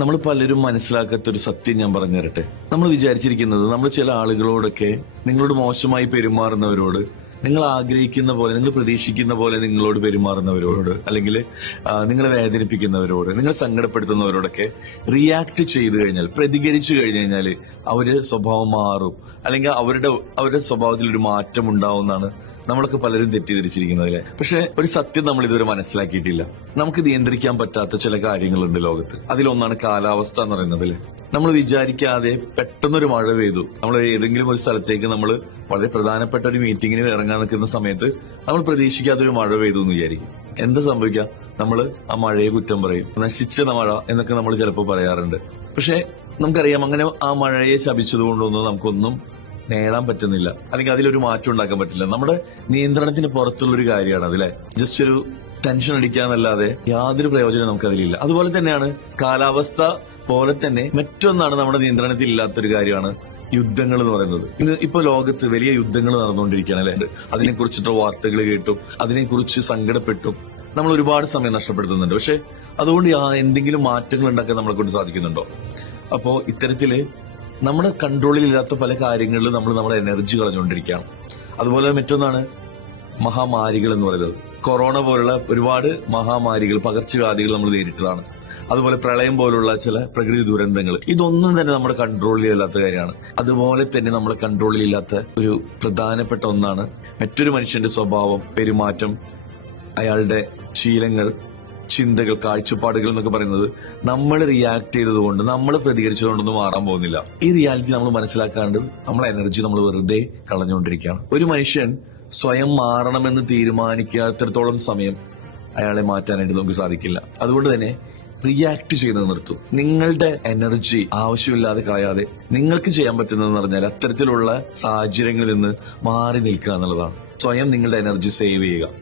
നമ്മൾ പലരും മനസ്സിലാക്കാത്ത ഒരു സത്യം ഞാൻ പറഞ്ഞു തരട്ടെ. നമ്മൾ വിചാരിച്ചിരിക്കുന്നത് നമ്മൾ ചില ആളുകളോടൊക്കെ നിങ്ങളോട് മോശമായി പെരുമാറുന്നവരോട്, നിങ്ങൾ ആഗ്രഹിക്കുന്ന പോലെ, നിങ്ങൾ പ്രതീക്ഷിക്കുന്ന പോലെ നിങ്ങളോട് പെരുമാറുന്നവരോട്, അല്ലെങ്കിൽ നിങ്ങളെ വേദനിപ്പിക്കുന്നവരോട്, നിങ്ങളെ സങ്കടപ്പെടുത്തുന്നവരോടൊക്കെ റിയാക്ട് ചെയ്തു കഴിഞ്ഞാൽ, പ്രതികരിച്ചു കഴിഞ്ഞു കഴിഞ്ഞാൽ അവര് സ്വഭാവം മാറും, അല്ലെങ്കിൽ അവരുടെ സ്വഭാവത്തിൽ ഒരു മാറ്റം ഉണ്ടാവുമെന്നാണ് നമ്മളൊക്കെ പലരും തെറ്റിദ്ധരിച്ചിരിക്കുന്നത് അല്ലേ. പക്ഷെ ഒരു സത്യം നമ്മൾ ഇതുവരെ മനസ്സിലാക്കിയിട്ടില്ല. നമുക്ക് നിയന്ത്രിക്കാൻ പറ്റാത്ത ചില കാര്യങ്ങളുണ്ട് ലോകത്ത്. അതിലൊന്നാണ് കാലാവസ്ഥ എന്ന് പറയുന്നത് അല്ലേ. നമ്മൾ വിചാരിക്കാതെ പെട്ടെന്നൊരു മഴ പെയ്തു, നമ്മൾ ഏതെങ്കിലും ഒരു സ്ഥലത്തേക്ക് നമ്മൾ വളരെ പ്രധാനപ്പെട്ട ഒരു മീറ്റിങ്ങിന് ഇറങ്ങാൻ നിൽക്കുന്ന സമയത്ത് നമ്മൾ പ്രതീക്ഷിക്കാതെ ഒരു മഴ പെയ്തു എന്ന് വിചാരിക്കും. എന്താ സംഭവിക്കുക? നമ്മൾ ആ മഴയെ കുറ്റം പറയും, നശിച്ച മഴ എന്നൊക്കെ നമ്മൾ ചിലപ്പോൾ പറയാറുണ്ട്. പക്ഷെ നമുക്കറിയാം, അങ്ങനെ ആ മഴയെ ശപിച്ചത് കൊണ്ടൊന്നും നമുക്കൊന്നും നേടാൻ പറ്റുന്നില്ല, അല്ലെങ്കിൽ അതിലൊരു മാറ്റം ഉണ്ടാക്കാൻ പറ്റില്ല. നമ്മുടെ നിയന്ത്രണത്തിന് പുറത്തുള്ളൊരു കാര്യമാണ് അതിലെ. ജസ്റ്റ് ഒരു ടെൻഷൻ അടിക്കാന്നല്ലാതെ യാതൊരു പ്രയോജനം നമുക്ക് അതിലില്ല. അതുപോലെ തന്നെയാണ് കാലാവസ്ഥ പോലെ തന്നെ മറ്റൊന്നാണ് നമ്മുടെ നിയന്ത്രണത്തിൽ ഇല്ലാത്തൊരു കാര്യമാണ് യുദ്ധങ്ങൾ എന്ന് പറയുന്നത്. ഇന്ന് ഇപ്പൊ ലോകത്ത് വലിയ യുദ്ധങ്ങൾ നടന്നുകൊണ്ടിരിക്കുകയാണ് അല്ലെ. അതിനെക്കുറിച്ചിട്ട് വാർത്തകൾ കേട്ടും അതിനെക്കുറിച്ച് സങ്കടപ്പെട്ടും നമ്മൾ ഒരുപാട് സമയം നഷ്ടപ്പെടുത്തുന്നുണ്ട്. പക്ഷെ അതുകൊണ്ട് എന്തെങ്കിലും മാറ്റങ്ങൾ ഉണ്ടാക്കാൻ നമ്മളെ കൊണ്ട് സാധിക്കുന്നുണ്ടോ? അപ്പോ ഇത്തരത്തില് നമ്മുടെ കൺട്രോളിലില്ലാത്ത പല കാര്യങ്ങളിലും നമ്മൾ നമ്മുടെ എനർജി കളഞ്ഞുകൊണ്ടിരിക്കുകയാണ്. അതുപോലെ മറ്റൊന്നാണ് മഹാമാരികൾ എന്ന് പറയുന്നത്. കൊറോണ പോലുള്ള ഒരുപാട് മഹാമാരികൾ, പകർച്ചവ്യാധികൾ നമ്മൾ നേരിട്ടതാണ്. അതുപോലെ പ്രളയം പോലുള്ള ചില പ്രകൃതി ദുരന്തങ്ങൾ, ഇതൊന്നും തന്നെ നമ്മുടെ കൺട്രോളിലില്ലാത്ത കാര്യമാണ്. അതുപോലെ തന്നെ നമ്മുടെ കൺട്രോളിലില്ലാത്ത ഒരു പ്രധാനപ്പെട്ട ഒന്നാണ് മറ്റൊരു മനുഷ്യന്റെ സ്വഭാവം, പെരുമാറ്റം, അയാളുടെ ശീലങ്ങൾ, ചിന്തകൾ, കാഴ്ചപ്പാടുകൾ എന്നൊക്കെ പറയുന്നത് നമ്മൾ റിയാക്ട് ചെയ്തതുകൊണ്ട്, നമ്മൾ പ്രതികരിച്ചതുകൊണ്ടൊന്നും മാറാൻ പോകുന്നില്ല. ഈ റിയാലിറ്റി നമ്മൾ മനസ്സിലാക്കാണ്ട് നമ്മളെ എനർജി നമ്മൾ വെറുതെ കളഞ്ഞുകൊണ്ടിരിക്കുകയാണ്. ഒരു മനുഷ്യൻ സ്വയം മാറണമെന്ന് തീരുമാനിക്കാത്തിടത്തോളം സമയം അയാളെ മാറ്റാനായിട്ട് നമുക്ക് സാധിക്കില്ല. അതുകൊണ്ട് തന്നെ റിയാക്ട് ചെയ്യുന്നത് നിർത്തും. നിങ്ങളുടെ എനർജി ആവശ്യമില്ലാതെ കളയാതെ നിങ്ങൾക്ക് ചെയ്യാൻ പറ്റുന്നതെന്ന് പറഞ്ഞാൽ അത്തരത്തിലുള്ള സാഹചര്യങ്ങളിൽ നിന്ന് മാറി നിൽക്കുക എന്നുള്ളതാണ്. സ്വയം നിങ്ങളുടെ എനർജി സേവ് ചെയ്യുക.